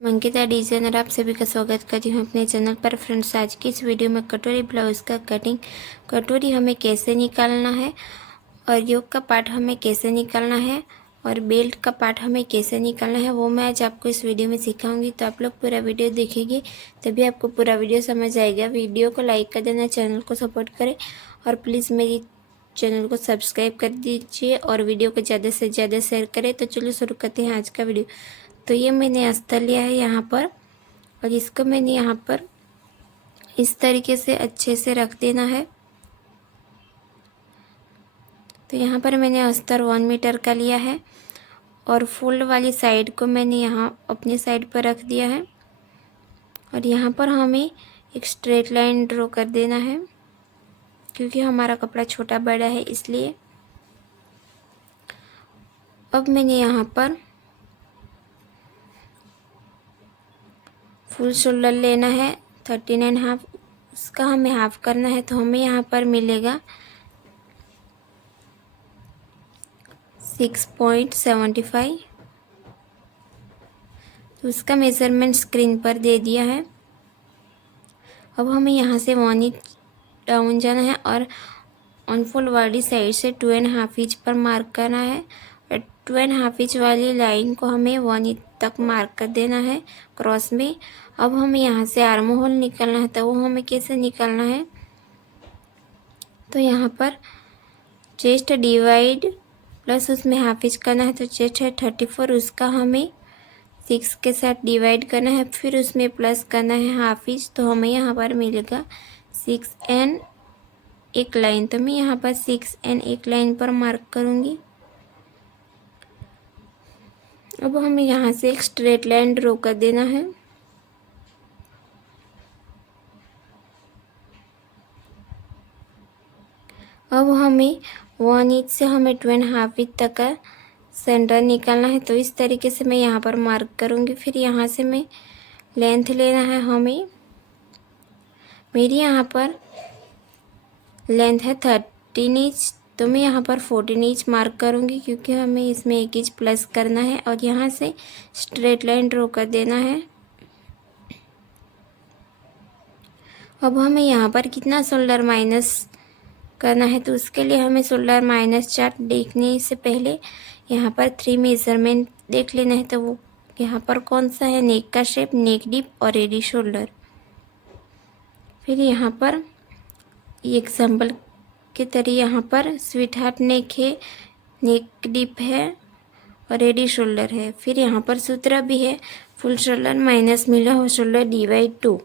Ankita designer आप सभी का स्वागत करती हूँ अपने चैनल पर। फ्रेंड्स, आज की इस वीडियो में कटोरी ब्लाउज़ का कटिंग, कटोरी हमें कैसे निकालना है और योक का पार्ट हमें कैसे निकालना है और बेल्ट का पार्ट हमें कैसे निकालना है, वो मैं आज आपको इस वीडियो में सिखाऊंगी। तो आप लोग पूरा वीडियो देखेंगे तभी आपको पूरा वीडियो समझ आएगा। वीडियो को लाइक कर देना, चैनल को सपोर्ट करें और प्लीज़ मेरी चैनल को सब्सक्राइब कर दीजिए और वीडियो को ज़्यादा से ज़्यादा शेयर करें। तो चलिए शुरू करते हैं आज का वीडियो। तो ये मैंने अस्तर लिया है यहाँ पर और इसको मैंने यहाँ पर इस तरीके से अच्छे से रख देना है। तो यहाँ पर मैंने अस्तर 1 मीटर का लिया है और फोल्ड वाली साइड को मैंने यहाँ अपनी साइड पर रख दिया है और यहाँ पर हमें एक स्ट्रेट लाइन ड्रॉ कर देना है क्योंकि हमारा कपड़ा छोटा बड़ा है इसलिए। अब मैंने यहाँ पर फुल शोल्डर लेना है 13.5, उसका हमें हाफ करना है। तो हमें यहाँ पर मिलेगा 6.75। तो उसका मेज़रमेंट स्क्रीन पर दे दिया है। अब हमें यहाँ से 1 इंच डाउन जाना है और अनफोल्ड वाली साइड से 2.5 इंच पर मार्क करना है और 2.5 इंच वाली लाइन को हमें 1 इंच तक मार्क कर देना है क्रॉस में। अब हमें यहाँ से आर्म होल निकालना है। तो वो हमें कैसे निकालना है, तो यहाँ पर चेस्ट डिवाइड प्लस उसमें हाफ इंच करना है। तो चेस्ट है 34, उसका हमें 6 के साथ डिवाइड करना है, फिर उसमें प्लस करना है हाफ इंच। तो हमें यहाँ पर मिलेगा 6 एंड एक लाइन। तो मैं यहाँ पर 6 एंड एक लाइन पर मार्क करूँगी। अब हमें यहाँ से एक स्ट्रेट लाइन ड्रॉ कर देना है। अब हमें 1 इंच से हमें 2.5 इंच तक का सेंटर निकालना है। तो इस तरीके से मैं यहाँ पर मार्क करूँगी। फिर यहाँ से मैं लेंथ लेना है हमें, मेरी यहाँ पर लेंथ है 13 इंच। तो मैं यहाँ पर 14 इंच मार्क करूँगी क्योंकि हमें इसमें 1 इंच प्लस करना है और यहाँ से स्ट्रेट लाइन ड्रॉ कर देना है। अब हमें यहाँ पर कितना शोल्डर माइनस करना है, तो उसके लिए हमें शोल्डर माइनस चार्ट देखने से पहले यहाँ पर 3 मेज़रमेंट देख लेना है। तो वो यहाँ पर कौन सा है, नेक का शेप, नेक डीप और एडी शोल्डर। फिर यहाँ पर एग्जाम्पल के तरह यहाँ पर स्वीट हार्ट नेक है, नेक डीप है और एडी शोल्डर है। फिर यहाँ पर सूत्र भी है, फुल शोल्डर माइनस मिला हो शोल्डर डिवाइड 2।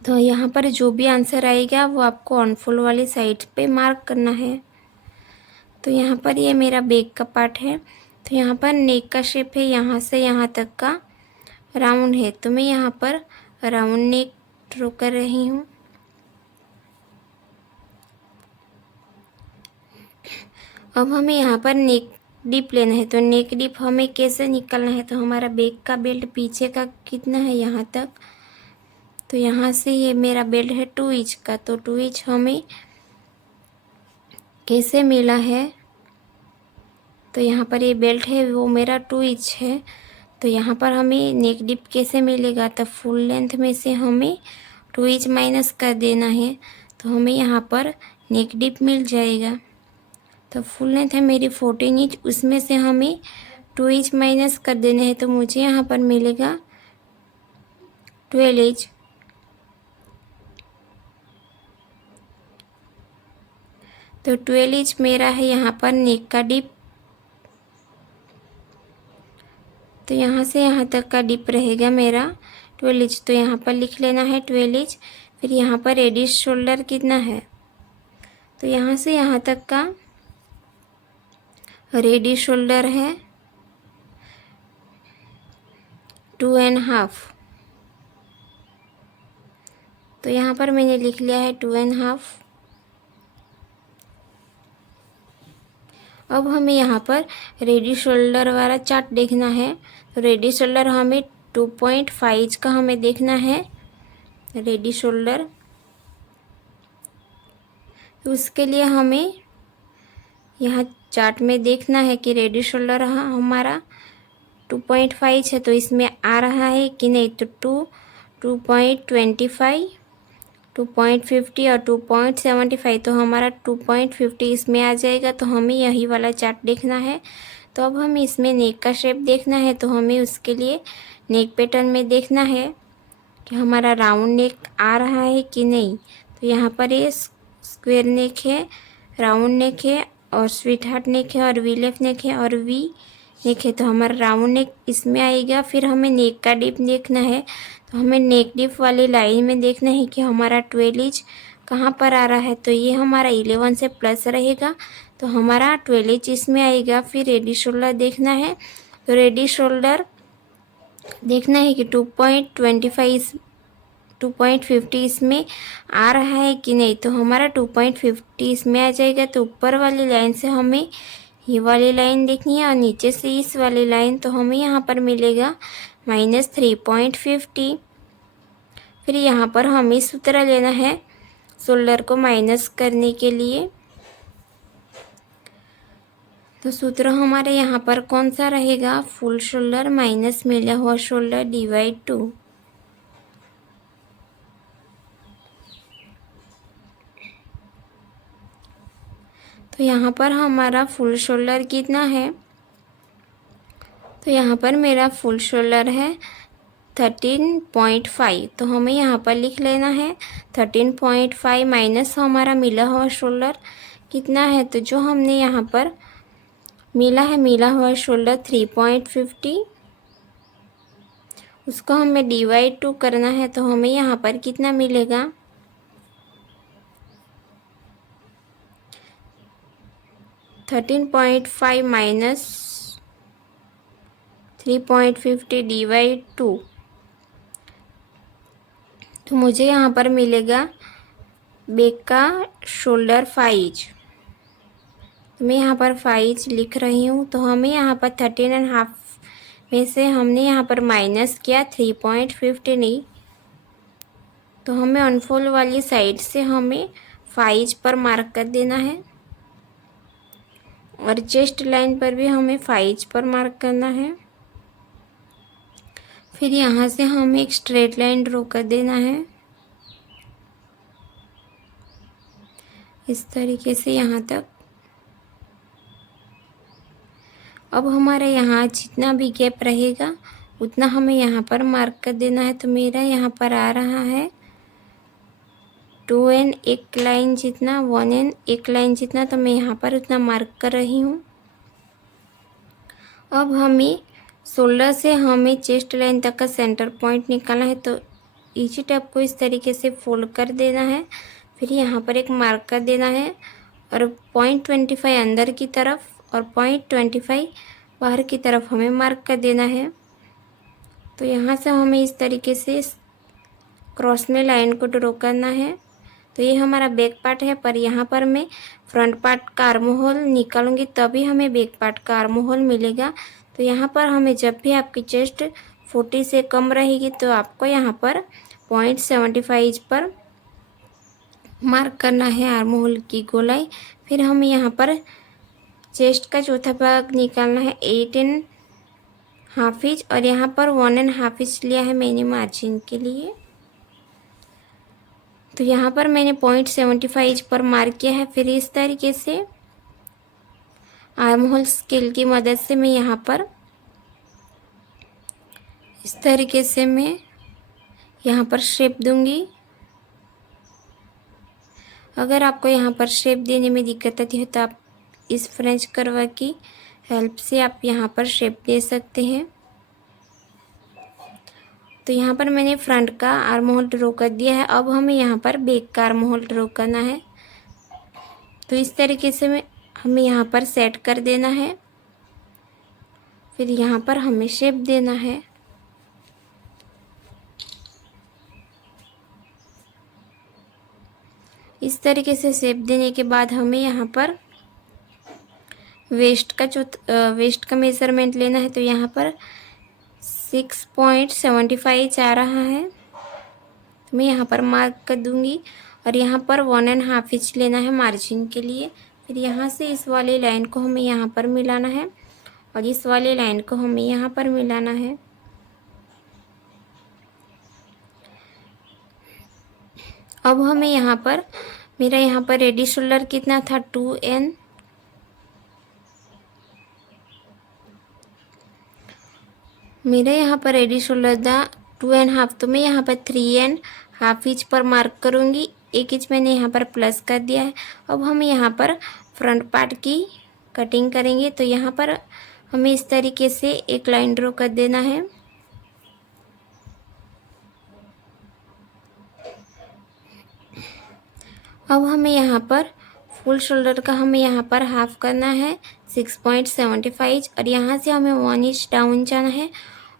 तो यहाँ पर जो भी आंसर आएगा वो आपको अनफोल्ड वाली साइड पे मार्क करना है। तो यहाँ पर ये मेरा बैक का पार्ट है। तो यहाँ पर नेक का शेप है, यहाँ से यहाँ तक का राउंड है। तो मैं यहाँ पर राउंड नेक ड्रॉ कर रही हूँ। अब हमें यहाँ पर नेक डीप लेना है। तो नेक डीप हमें कैसे निकालना है, तो हमारा बैक का बेल्ट पीछे का कितना है यहाँ तक, तो यहाँ से ये मेरा बेल्ट है 2 इंच का। तो 2 इंच हमें कैसे मिला है, तो यहाँ पर ये बेल्ट है वो मेरा 2 इंच है। तो यहाँ पर हमें नेक डीप कैसे मिलेगा, तो फुल लेंथ में से हमें 2 इंच माइनस कर देना है। तो हमें यहाँ पर नेक डीप मिल जाएगा। तो फुल लेंथ है मेरी 14 इंच, उसमें से हमें 2 इंच माइनस कर देने हैं। तो मुझे यहाँ पर मिलेगा 12 इंच। तो 12 इंच मेरा है यहाँ पर नेक का डिप। तो यहाँ से यहाँ तक का डिप रहेगा मेरा 12 इंच। तो यहाँ पर लिख लेना है 12 इंच। फिर यहाँ पर एडी शोल्डर कितना है, तो यहाँ से यहाँ तक का रेडी शोल्डर है 2.5। तो यहाँ पर मैंने लिख लिया है 2.5। अब हमें यहाँ पर रेडी शोल्डर वाला चार्ट देखना है। तो रेडी शोल्डर हमें 2.5 इंच का हमें देखना है रेडी शोल्डर। तो उसके लिए हमें यहाँ चार्ट में देखना है कि रेडी शोल्डर हमारा 2.5 है तो इसमें आ रहा है कि नहीं, तो 2.25, 2.50 और 2.75, तो हमारा 2.50 इसमें आ जाएगा। तो हमें यही वाला चार्ट देखना है। तो अब हमें इसमें नेक का शेप देखना है, तो हमें उसके लिए नेक पैटर्न में देखना है कि हमारा राउंड नेक आ रहा है कि नहीं। तो यहाँ पर ये स्क्वायर नेक है, राउंड नेक है और स्वीट हार्ट नेक है और वी लेफ नेक है और वी नेक है। तो हमारा राउंड नेक इसमें आएगा। फिर हमें नेक का डिप देखना है, तो हमें नेक डिप वाली लाइन में देखना है कि हमारा 12 इंच कहाँ पर आ रहा है। तो ये हमारा 11 से प्लस रहेगा, तो हमारा 12 इंच इसमें आएगा। फिर रेडी शोल्डर देखना है, तो रेडी शोल्डर देखना है कि 2.25 2.50 इसमें आ रहा है कि नहीं। तो हमारा 2.50 इसमें आ जाएगा। तो ऊपर वाली लाइन से हमें ये वाली लाइन देखनी है और नीचे से इस वाली लाइन, तो हमें यहाँ पर मिलेगा -3.50। फिर यहाँ पर हमें सूत्र लेना है शोल्डर को माइनस करने के लिए। तो सूत्र हमारे यहाँ पर कौन सा रहेगा, फुल शोल्डर माइनस मिला हुआ शोल्डर डिवाइड 2। तो यहाँ पर हमारा फुल शोल्डर कितना है, तो यहाँ पर मेरा फुल शोल्डर है 13.5। तो हमें यहाँ पर लिख लेना है 13.5 माइनस हमारा मिला हुआ शोल्डर कितना है। तो जो हमने यहाँ पर मिला हुआ शोल्डर 3.50, उसको हमें डिवाइड 2 करना है। तो हमें यहाँ पर कितना मिलेगा, 13.5 माइनस 3.50 डिवाइड 2। तो मुझे यहाँ पर मिलेगा बैक का शोल्डर 5। तो मैं यहाँ पर 5 लिख रही हूँ। तो हमें यहाँ पर 13.5 में से हमने यहाँ पर माइनस किया 3.50 नहीं, तो हमें अनफोल्ड वाली साइड से हमें 5 पर मार्क कर देना है और चेस्ट लाइन पर भी हमें 5 पर मार्क करना है। फिर यहाँ से हमें एक स्ट्रेट लाइन ड्रॉ कर देना है इस तरीके से यहाँ तक। अब हमारा यहाँ जितना भी गैप रहेगा उतना हमें यहाँ पर मार्क कर देना है। तो मेरा यहाँ पर आ रहा है 2n एक लाइन जितना, 1n एक लाइन जितना, तो मैं यहाँ पर उतना मार्क कर रही हूँ। अब हमें शोल्डर से हमें चेस्ट लाइन तक का सेंटर पॉइंट निकालना है। तो इसी टैप को इस तरीके से फोल्ड कर देना है, फिर यहाँ पर एक मार्क कर देना है और 0.25 अंदर की तरफ और 0.25 बाहर की तरफ हमें मार्क कर देना है। तो यहाँ से हमें इस तरीके से क्रॉस में लाइन को ड्रॉ करना है। तो ये हमारा बैक पार्ट है, पर यहाँ पर मैं फ्रंट पार्ट का आर्म होल निकालूंगी तभी हमें बैक पार्ट का आर्म होल मिलेगा। तो यहाँ पर हमें जब भी आपकी चेस्ट 40 से कम रहेगी तो आपको यहाँ पर 0.75 पर मार्क करना है आर्म होल की गोलाई। फिर हमें यहाँ पर चेस्ट का चौथा भाग निकालना है 8.5 इंच और यहाँ पर 1.5 इंच लिया है मैंने मार्जिन के लिए। तो यहाँ पर मैंने 0.75 इंच पर मार्क किया है। फिर इस तरीके से आर्म होल स्केल की मदद से मैं यहाँ पर इस तरीके से मैं यहाँ पर शेप दूंगी। अगर आपको यहाँ पर शेप देने में दिक्कत आती है तो आप इस फ्रेंच कर्व की हेल्प से आप यहाँ पर शेप दे सकते हैं। तो यहाँ पर मैंने फ्रंट का आर्म होल ड्रॉ कर दिया है। अब हमें यहाँ पर बैक का आर्म होल ड्रॉ करना है। तो इस तरीके से हमें यहाँ पर सेट कर देना है, फिर यहाँ पर हमें शेप देना है। इस तरीके से शेप देने के बाद हमें यहाँ पर वेस्ट का मेज़रमेंट लेना है। तो यहाँ पर 6.75 आ रहा है, तो मैं यहाँ पर मार्क कर दूँगी और यहाँ पर 1.5 इंच लेना है मार्जिन के लिए। फिर यहाँ से इस वाली लाइन को हमें यहाँ पर मिलाना है और इस वाली लाइन को हमें यहाँ पर मिलाना है। अब हमें यहाँ पर, मेरा यहाँ पर रेडी शोल्डर कितना था 2n, मेरे यहाँ पर रेडी शोल्डर था 2.5, तो मैं यहाँ पर 3.5 इंच पर मार्क करूँगी। 1 इंच मैंने यहाँ पर प्लस कर दिया है। अब हम यहाँ पर फ्रंट पार्ट की कटिंग करेंगे। तो यहाँ पर हमें इस तरीके से एक लाइन ड्रॉ कर देना है। अब हमें यहाँ पर फुल शोल्डर का हमें यहाँ पर हाफ करना है 6.75 और यहाँ से हमें 1 इंच डाउन जाना है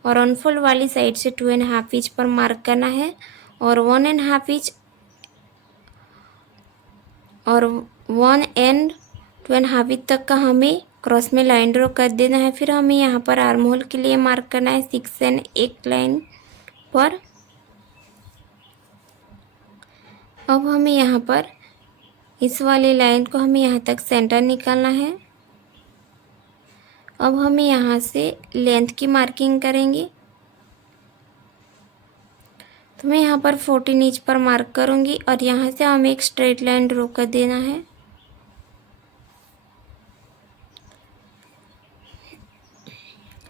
और अनफोल्ड वाली साइड से 2.5 इंच पर मार्क करना है और 1.5 इंच और 1 एंड 2.5 इंच तक का हमें क्रॉस में लाइन ड्रॉ कर देना है। फिर हमें यहाँ पर आर्म होल के लिए मार्क करना है 6 एंड 1 लाइन पर। अब हमें यहाँ पर इस वाली लाइन को हमें यहाँ तक सेंटर निकालना है। अब हमें यहाँ से लेंथ की मार्किंग करेंगे। तो मैं यहाँ पर 14 इंच पर मार्क करूँगी और यहाँ से हमें एक स्ट्रेट लाइन ड्रॉ कर देना है।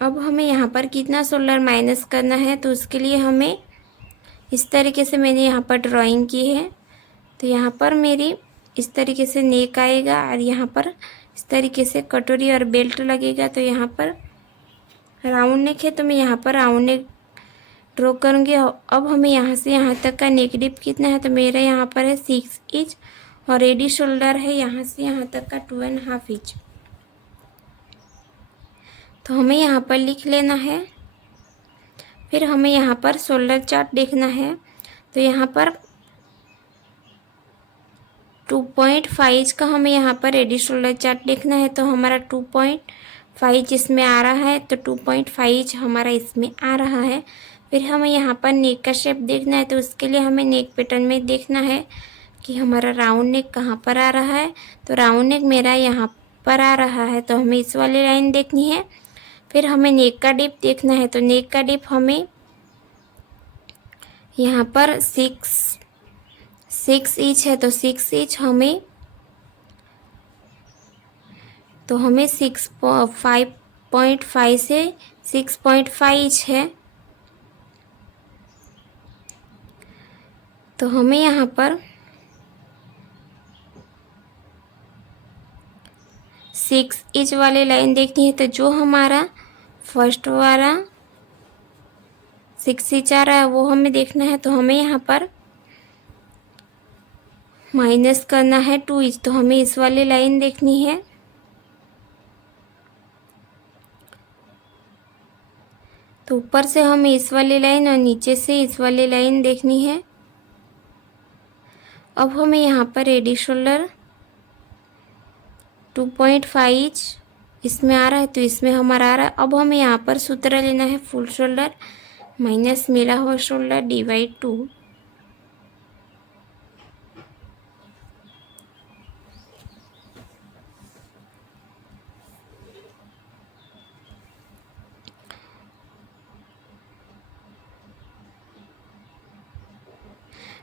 अब हमें यहाँ पर कितना शोल्डर माइनस करना है, तो उसके लिए हमें इस तरीके से मैंने यहाँ पर ड्राइंग की है। तो यहाँ पर मेरी इस तरीके से नेक आएगा और यहाँ पर इस तरीके से कटोरी और बेल्ट लगेगा। तो यहाँ पर राउंड नेक है, तो मैं यहाँ पर राउंड नेक ड्रॉ करूँगी। अब हमें यहाँ से यहाँ तक का नेक डिप कितना है, तो मेरा यहाँ पर है 6 इंच और रेडी शोल्डर है यहाँ से यहाँ तक का 2.5 इंच। तो हमें यहाँ पर लिख लेना है। फिर हमें यहाँ पर शोल्डर चार्ट देखना है। तो यहाँ पर 2.5 का हमें यहाँ पर रेडी शोल्डर चार्ट देखना है। तो हमारा 2.5 इसमें आ रहा है, तो 2.5 हमारा इसमें आ रहा है। फिर हमें यहाँ पर नेक का शेप देखना है। तो उसके लिए हमें नेक पैटर्न में देखना है कि हमारा राउंड नेक कहाँ पर आ रहा है। तो राउंड नेक मेरा यहाँ पर आ रहा है, तो हमें इस वाली लाइन देखनी है। फिर हमें नेक का डिप देखना है। तो नेक का डिप हमें यहाँ पर 6 इंच है, तो 6 इंच हमें 5.5 से 6.5 इंच है। तो हमें यहाँ पर 6 इंच वाली लाइन देखनी है। तो जो हमारा फर्स्ट वाला 6 इंच आ रहा है वो हमें देखना है। तो हमें यहाँ पर माइनस करना है 2 इंच। तो हमें इस वाली लाइन देखनी है। तो ऊपर से हमें इस वाली लाइन और नीचे से इस वाली लाइन देखनी है। अब हमें यहाँ पर रेडी शोल्डर 2.5 इंच इसमें आ रहा है, तो इसमें हमारा आ रहा है। अब हमें यहाँ पर सूत्र लेना है फुल शोल्डर माइनस मिला हुआ शोल्डर डिवाइड 2।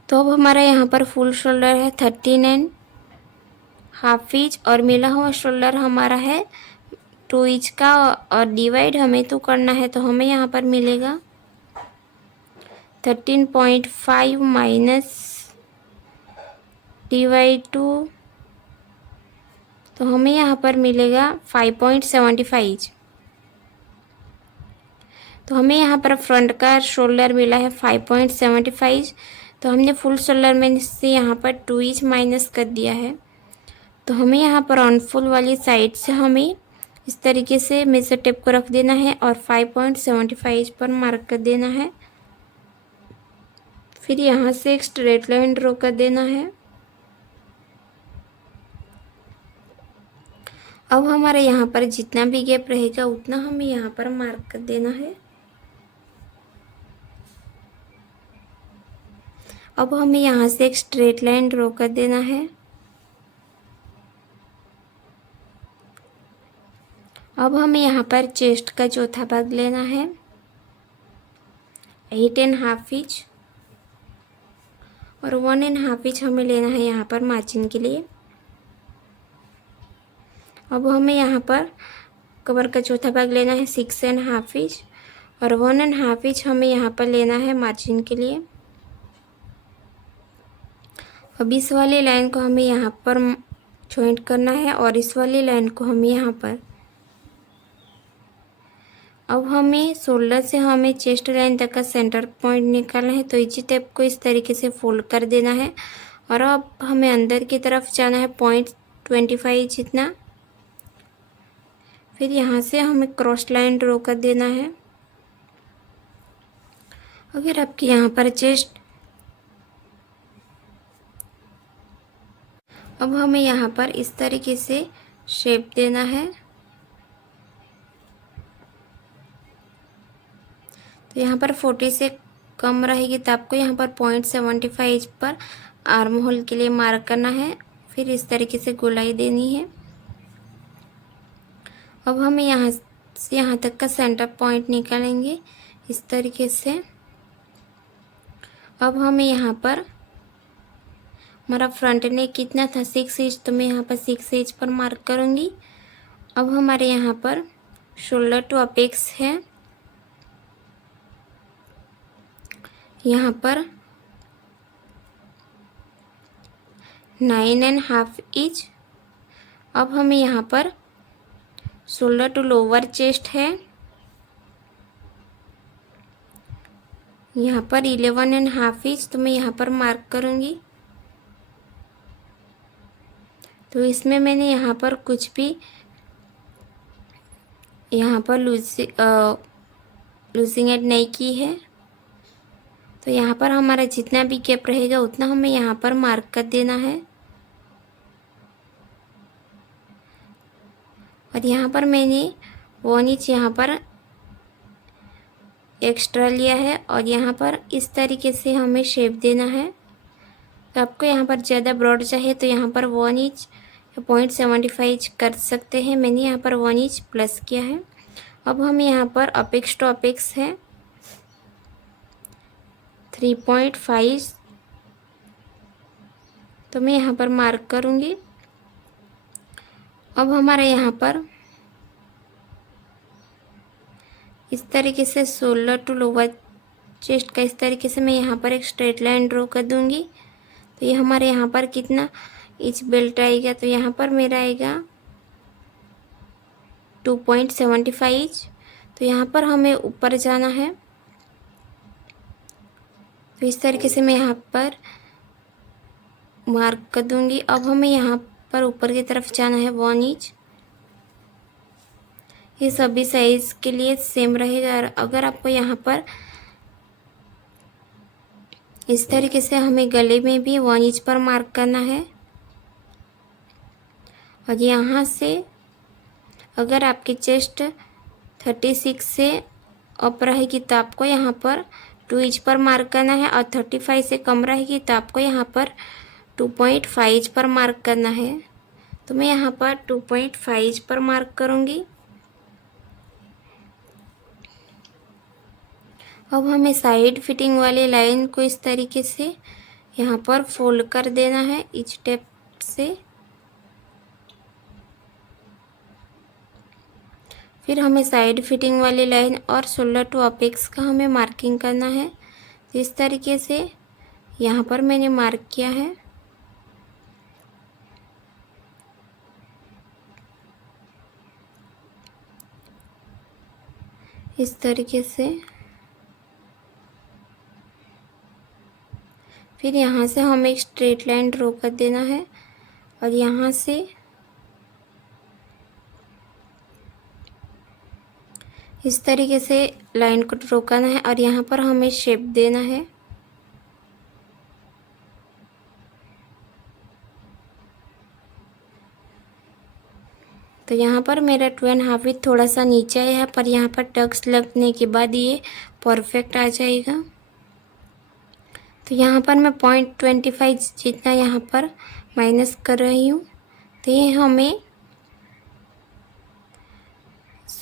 तो अब हमारा यहाँ पर फुल शोल्डर है 13.5 इंच और मिला हुआ शोल्डर हमारा है 2 इंच का और डिवाइड हमें तो करना है। तो हमें यहाँ पर मिलेगा 13.5 माइनस डिवाइड 2, तो हमें यहाँ पर मिलेगा 5.75 इंच। तो हमें यहाँ पर फ्रंट का शोल्डर मिला है 5.75। तो हमने फुल शोल्डर में से यहाँ पर 2 इंच माइनस कर दिया है। तो हमें यहाँ पर ऑन फुल वाली साइड से हमें इस तरीके से मेजर टेप को रख देना है और 5.75 इंच पर मार्क कर देना है। फिर यहाँ से एक स्ट्रेट लाइन ड्रॉ कर देना है। अब हमारे यहाँ पर जितना भी गैप रहेगा उतना हमें यहाँ पर मार्क कर देना है। अब हमें यहाँ से एक स्ट्रेट लाइन ड्रॉ कर देना है। अब हमें यहाँ पर चेस्ट का चौथा भाग लेना है 8.5 इंच और 1.5 इंच हमें लेना है यहाँ पर मार्जिन के लिए। अब हमें यहाँ पर कमर का चौथा भाग लेना है 6.5 इंच और 1.5 इंच हमें यहाँ पर लेना है मार्जिन के लिए। अब इस वाली लाइन को हमें यहाँ पर जॉइंट करना है और इस वाली लाइन को हमें यहाँ पर। अब हमें शोल्डर से हमें चेस्ट लाइन तक का सेंटर पॉइंट निकालना है, तो इसी टेप को इस तरीके से फोल्ड कर देना है और अब हमें अंदर की तरफ जाना है 0.25 जितना। फिर यहाँ से हमें क्रॉस लाइन ड्रॉ कर देना है। अगर आपके यहाँ पर चेस्ट, अब हमें यहाँ पर इस तरीके से शेप देना है। तो यहाँ पर 40 से कम रहेगी तो आपको यहाँ पर 0.75 पर आर्म होल के लिए मार्क करना है। फिर इस तरीके से गोलाई देनी है। अब हमें यहाँ से यहाँ तक का सेंटर पॉइंट निकालेंगे इस तरीके से। अब हमें यहाँ पर हमारा फ्रंट नेक कितना था 6 इंच, तो मैं यहाँ पर 6 इंच पर मार्क करूँगी। अब हमारे यहाँ पर शोल्डर टू अपेक्स है यहाँ पर 9.5 इंच। अब हमें यहाँ पर शोल्डर टू लोअर चेस्ट है यहाँ पर 11.5 इंच, तो मैं यहाँ पर मार्क करूँगी। तो इसमें मैंने यहाँ पर कुछ भी यहाँ पर लूजिंग एड नहीं की है। तो यहाँ पर हमारा जितना भी गैप रहेगा उतना हमें यहाँ पर मार्क कर देना है। और यहाँ पर मैंने 1 इंच यहाँ पर एक्स्ट्रा लिया है और यहाँ पर इस तरीके से हमें शेप देना है। तो आपको यहाँ पर ज़्यादा ब्रॉड चाहिए तो यहाँ पर 1 इंच 0.75 कर सकते हैं। मैंने यहाँ पर 1 इंच प्लस किया है। अब हम यहाँ पर अपेक्स टू अपेक्स है 3.5, तो मैं यहाँ पर मार्क करूँगी। अब हमारे यहाँ पर इस तरीके से शोल्डर टू लोअर चेस्ट का इस तरीके से मैं यहाँ पर एक स्ट्रेट लाइन ड्रॉ कर दूँगी। तो ये हमारे यहाँ पर कितना इंच बेल्ट आएगा, तो यहाँ पर मेरा आएगा 2.75 इंच। तो यहाँ पर हमें ऊपर जाना है। तो इस तरीके से मैं यहाँ पर मार्क कर दूँगी। अब हमें यहाँ पर ऊपर की तरफ जाना है 1 इंच। ये सभी साइज़ के लिए सेम रहेगा। अगर आपको यहाँ पर इस तरीके से हमें गले में भी 1 इंच पर मार्क करना है। और यहाँ से अगर आपकी चेस्ट 36 से अप रहेगी तो आपको यहाँ पर 2 इंच पर मार्क करना है और 35 से कम रहेगी तो आपको यहाँ पर 2.5 इंच पर मार्क करना है। तो मैं यहाँ पर 2.5 इंच पर मार्क करूँगी। अब हमें साइड फिटिंग वाली लाइन को इस तरीके से यहाँ पर फोल्ड कर देना है इच टेप से। फिर हमें साइड फिटिंग वाली लाइन और शोल्डर टू अपेक्स का हमें मार्किंग करना है। तो इस तरीके से यहाँ पर मैंने मार्क किया है। इस तरीके से फिर यहाँ से हमें एक स्ट्रेट लाइन ड्रॉ कर देना है और यहाँ से इस तरीके से लाइन को ड्रॉ करना है और यहाँ पर हमें शेप देना है। तो यहाँ पर मेरा 2.5 इंच थोड़ा सा नीचे है, पर यहाँ पर टक्स लगने के बाद ये परफेक्ट आ जाएगा। तो यहाँ पर मैं 0.25 जितना यहाँ पर माइनस कर रही हूँ। तो ये हमें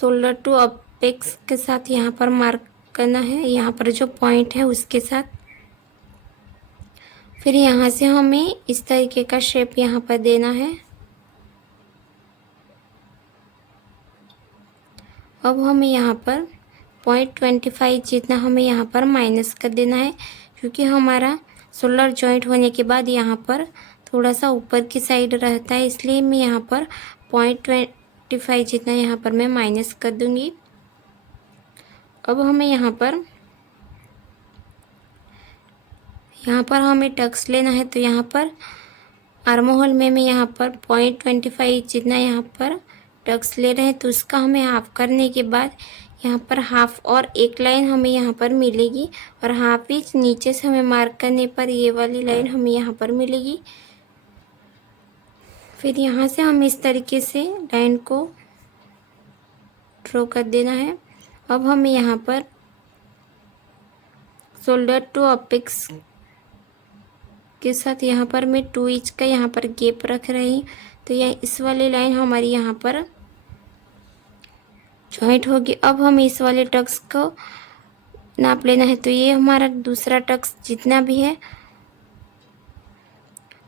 शोल्डर टू अपेक्स के साथ यहाँ पर मार्क करना है, यहाँ पर जो पॉइंट है उसके साथ। फिर यहाँ से हमें इस तरीके का शेप यहाँ पर देना है। अब हमें यहाँ पर 0.25 जितना हमें यहाँ पर माइनस कर देना है, क्योंकि हमारा शोल्डर जॉइंट होने के बाद यहाँ पर थोड़ा सा ऊपर की साइड रहता है, इसलिए मैं यहाँ पर 0.25 जितना यहाँ पर मैं माइनस कर दूँगी। अब हमें यहाँ पर हमें टक्स लेना है, तो यहाँ पर आर्म होल में मैं यहाँ पर 0.25 जितना यहाँ पर टक्स ले रहे हैं, तो उसका हमें हाफ करने के बाद यहाँ पर हाफ और एक लाइन हमें यहाँ पर मिलेगी, और हाफ इंच नीचे से हमें मार्क करने पर ये वाली लाइन हमें यहाँ पर मिलेगी। फिर यहाँ से हमें इस तरीके से लाइन को ड्रॉ कर देना है। अब हमें यहाँ पर शोल्डर टू अपेक्स के साथ यहाँ पर मैं 2 इंच का यहाँ पर गैप रख रही हूँ, तो यह इस वाली लाइन हमारी यहाँ पर जॉइंट होगी। अब हमें इस वाले टक्स को नाप लेना है, तो ये हमारा दूसरा टक्स जितना भी है,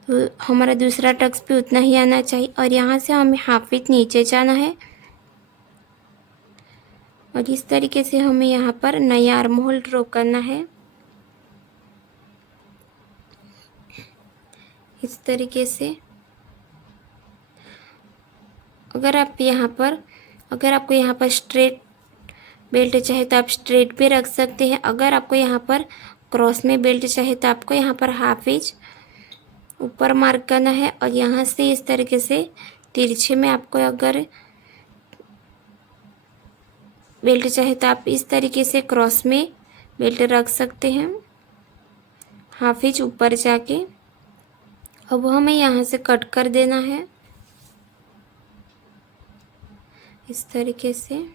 तो हमारा दूसरा टक्स भी उतना ही आना चाहिए, और यहाँ से हमें हाफ इंच नीचे जाना है, और इस तरीके से हमें यहाँ पर नया आर्म होल ड्रॉ करना है। इस तरीके से अगर आपको यहाँ पर स्ट्रेट बेल्ट चाहे तो आप स्ट्रेट भी रख सकते हैं। अगर आपको यहाँ पर क्रॉस में बेल्ट चाहे तो आपको यहाँ पर हाफ इंच ऊपर मार्क करना है, और यहाँ से इस तरीके से तिरछे में आपको अगर बेल्ट चाहे तो आप इस तरीके से क्रॉस में बेल्ट रख सकते हैं, हाफ इंच ऊपर जाके। अब हमें यहाँ से कट कर देना है इस तरीके से।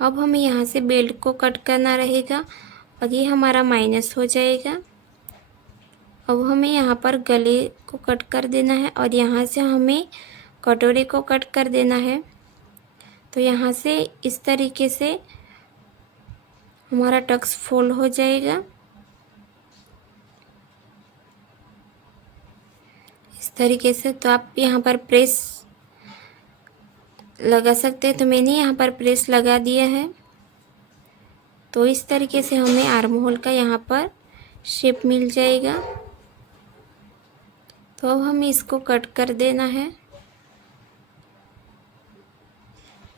अब हमें यहाँ से बेल्ट को कट करना रहेगा, और ये हमारा माइनस हो जाएगा। अब हमें यहाँ पर गले को कट कर देना है, और यहाँ से हमें कटोरे को कट कर देना है। तो यहाँ से इस तरीके से हमारा टक्स फोल्ड हो जाएगा इस तरीके से। तो आप यहाँ पर प्रेस लगा सकते हैं, तो मैंने यहाँ पर प्रेस लगा दिया है। तो इस तरीके से हमें आर्म होल का यहाँ पर शेप मिल जाएगा। तो अब हमें इसको कट कर देना है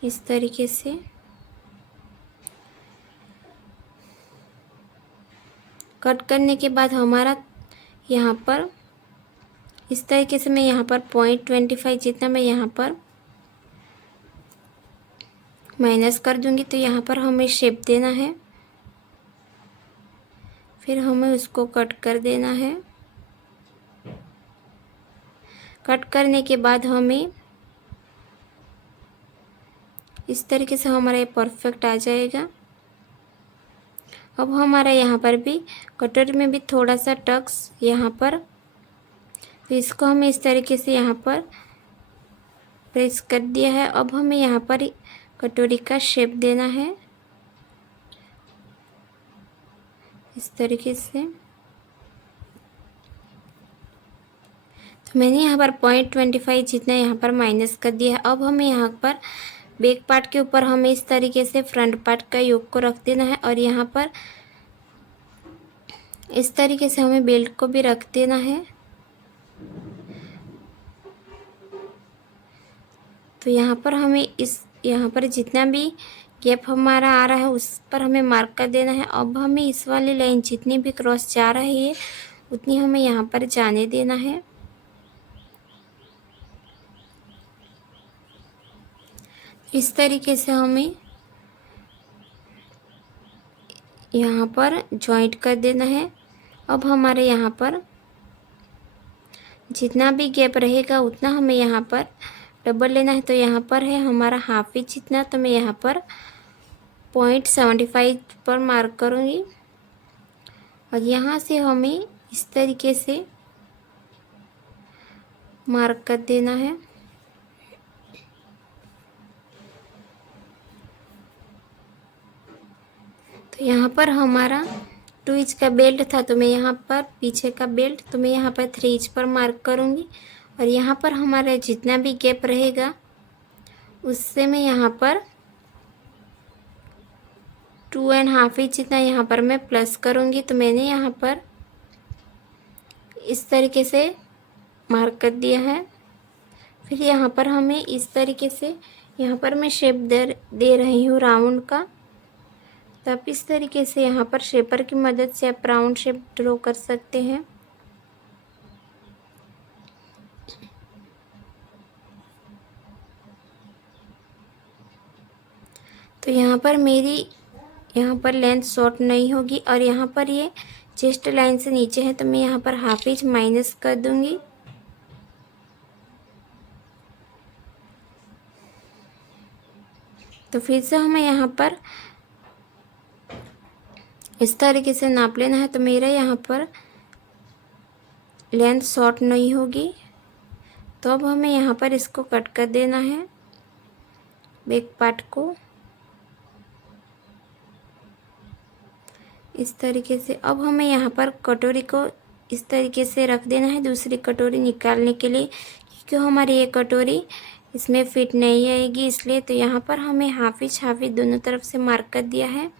इस तरीके से। कट करने के बाद हमारा यहाँ पर इस तरीके से मैं यहाँ पर 0.25 जितना मैं यहाँ पर माइनस कर दूंगी, तो यहाँ पर हमें शेप देना है। फिर हमें उसको कट कर देना है। कट करने के बाद हमें इस तरीके से हमारा ये परफेक्ट आ जाएगा। अब हमारा यहाँ पर भी कटोरी में भी थोड़ा सा टक्स यहाँ पर, तो इसको हमें इस तरीके से यहाँ पर प्रेस कर दिया है। अब हमें यहाँ पर कटोरी का शेप देना है इस तरीके से। तो मैंने यहाँ पर 0.25 जितना यहाँ पर माइनस कर दिया है। अब हमें यहाँ पर बैक पार्ट के ऊपर हमें इस तरीके से फ्रंट पार्ट का योग को रख देना है, और यहाँ पर इस तरीके से हमें बेल्ट को भी रख देना है। तो यहाँ पर हमें यहाँ पर जितना भी गैप हमारा आ रहा है उस पर हमें मार्क कर देना है। अब हमें इस वाली लाइन जितनी भी क्रॉस जा रही है उतनी हमें यहाँ पर जाने देना है। इस तरीके से हमें यहाँ पर जॉइंट कर देना है। अब हमारे यहाँ पर जितना भी गैप रहेगा उतना हमें यहाँ पर डबल लेना है। तो यहाँ पर है हमारा हाफ इंच जितना, तो मैं यहाँ पर 0.75 पर मार्क करूँगी, और यहाँ से हमें इस तरीके से मार्क कर देना है। तो यहाँ पर हमारा 2 इंच का बेल्ट था, तो मैं यहाँ पर पीछे का बेल्ट तो मैं यहाँ पर 3 इंच पर मार्क करूँगी। और यहाँ पर हमारा जितना भी गैप रहेगा उससे मैं यहाँ पर 2.5 इंच जितना यहाँ पर मैं प्लस करूँगी। तो मैंने यहाँ पर इस तरीके से मार्क कर दिया है। फिर यहाँ पर हमें इस तरीके से यहाँ पर मैं शेप दे रही हूँ राउंड का। तो आप इस तरीके से यहाँ पर शेपर की मदद से आप राउंड शेप ड्रॉ कर सकते हैं। तो यहाँ पर मेरी यहाँ पर लेंथ शॉर्ट नहीं होगी और यहाँ पर ये चेस्ट लाइन से नीचे है, तो मैं यहाँ पर 1/2 इंच माइनस कर दूँगी। तो फिर से हमें यहाँ पर इस तरीके से नाप लेना है। तो मेरा यहाँ पर लेंथ शॉर्ट नहीं होगी, तो अब हमें यहाँ पर इसको कट कर देना है बैक पार्ट को इस तरीके से। अब हमें यहाँ पर कटोरी को इस तरीके से रख देना है दूसरी कटोरी निकालने के लिए, क्योंकि हमारी ये कटोरी इसमें फिट नहीं आएगी इसलिए। तो यहाँ पर हमें 1/2 इंच दोनों तरफ से मार्क कर दिया है।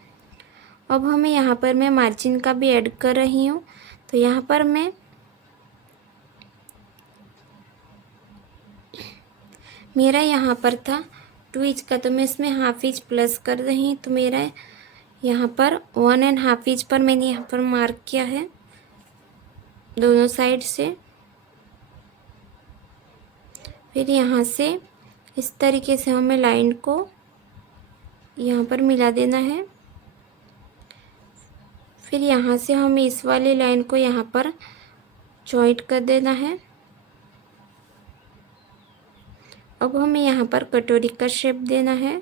अब हमें यहाँ पर मैं मार्जिन का भी ऐड कर रही हूँ। तो यहाँ पर मैं मेरा यहाँ पर था 2 इंच का, तो मैं इसमें 1/2 इंच प्लस कर रही हूँ। तो मेरा यहाँ पर 1.5 इंच पर मैंने यहाँ पर मार्क किया है दोनों साइड से। फिर यहाँ से इस तरीके से हमें लाइन को यहाँ पर मिला देना है। फिर यहाँ से हमें इस वाली लाइन को यहाँ पर जॉइंट कर देना है। अब हमें यहाँ पर कटोरी का शेप देना है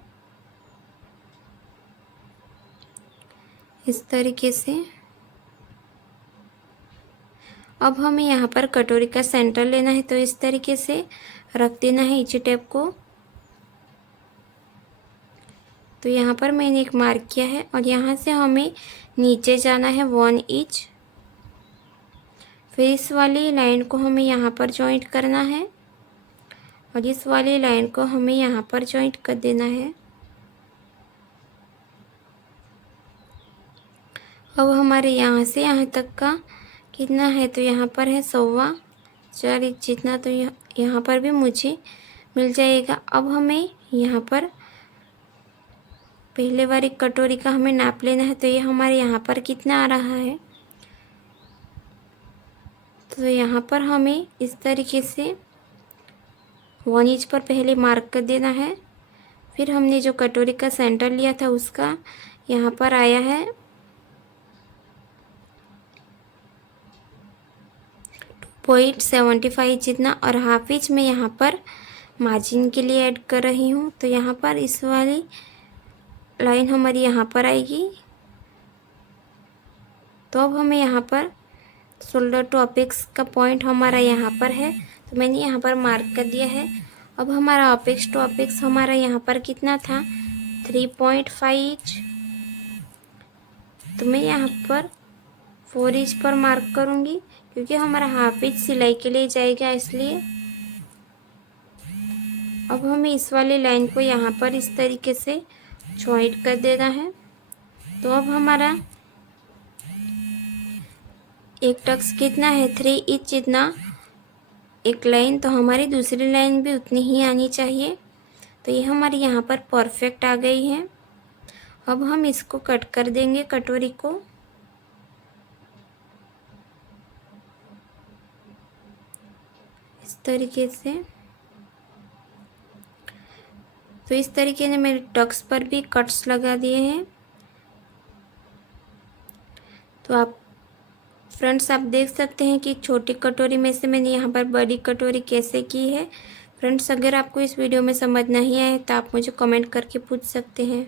इस तरीके से। अब हमें यहाँ पर कटोरी का सेंटर लेना है, तो इस तरीके से रख देना है इंची टेप को। तो यहाँ पर मैंने एक मार्क किया है और यहाँ से हमें नीचे जाना है 1 इंच। फिर इस वाली लाइन को हमें यहाँ पर जॉइंट करना है और इस वाली लाइन को हमें यहाँ पर जॉइंट कर देना है। अब हमारे यहाँ से यहाँ तक का कितना है, तो यहाँ पर है 4.25 इंच जितना, तो यहाँ पर भी मुझे मिल जाएगा। अब हमें यहाँ पर पहले वाली कटोरी का हमें नाप लेना है। तो ये हमारे यहाँ पर कितना आ रहा है, तो यहाँ पर हमें इस तरीके से 1 इंच पर पहले मार्क कर देना है। फिर हमने जो कटोरी का सेंटर लिया था उसका यहाँ पर आया है 2.75 जितना और 1/2 इंच में यहाँ पर मार्जिन के लिए ऐड कर रही हूँ। तो यहाँ पर इस वाली लाइन हमारी यहाँ पर आएगी। तो अब हमें यहाँ पर शोल्डर टू अपेक्स का पॉइंट हमारा यहाँ पर है, तो मैंने यहाँ पर मार्क कर दिया है। अब हमारा अपेक्स टू अपेक्स हमारा यहाँ पर कितना था 3.5 इंच, तो मैं यहाँ पर 4 इंच पर मार्क करूँगी क्योंकि हमारा 1/2 इंच सिलाई के लिए जाएगा इसलिए। अब हमें इस वाली लाइन को यहाँ पर इस तरीके से जॉइंट कर देना है। तो अब हमारा एक टक्स कितना है 3 इंच जितना एक लाइन, तो हमारी दूसरी लाइन भी उतनी ही आनी चाहिए। तो ये हमारी यहाँ पर परफेक्ट आ गई है। अब हम इसको कट कर देंगे कटोरी को। इस तरीके से। तो इस तरीके से मेरे टक्स पर भी कट्स लगा दिए हैं। तो आप फ्रेंड्स आप देख सकते हैं कि छोटी कटोरी में से मैंने यहाँ पर बड़ी कटोरी कैसे की है। फ्रेंड्स अगर आपको इस वीडियो में समझ नहीं आए तो आप मुझे कमेंट करके पूछ सकते हैं।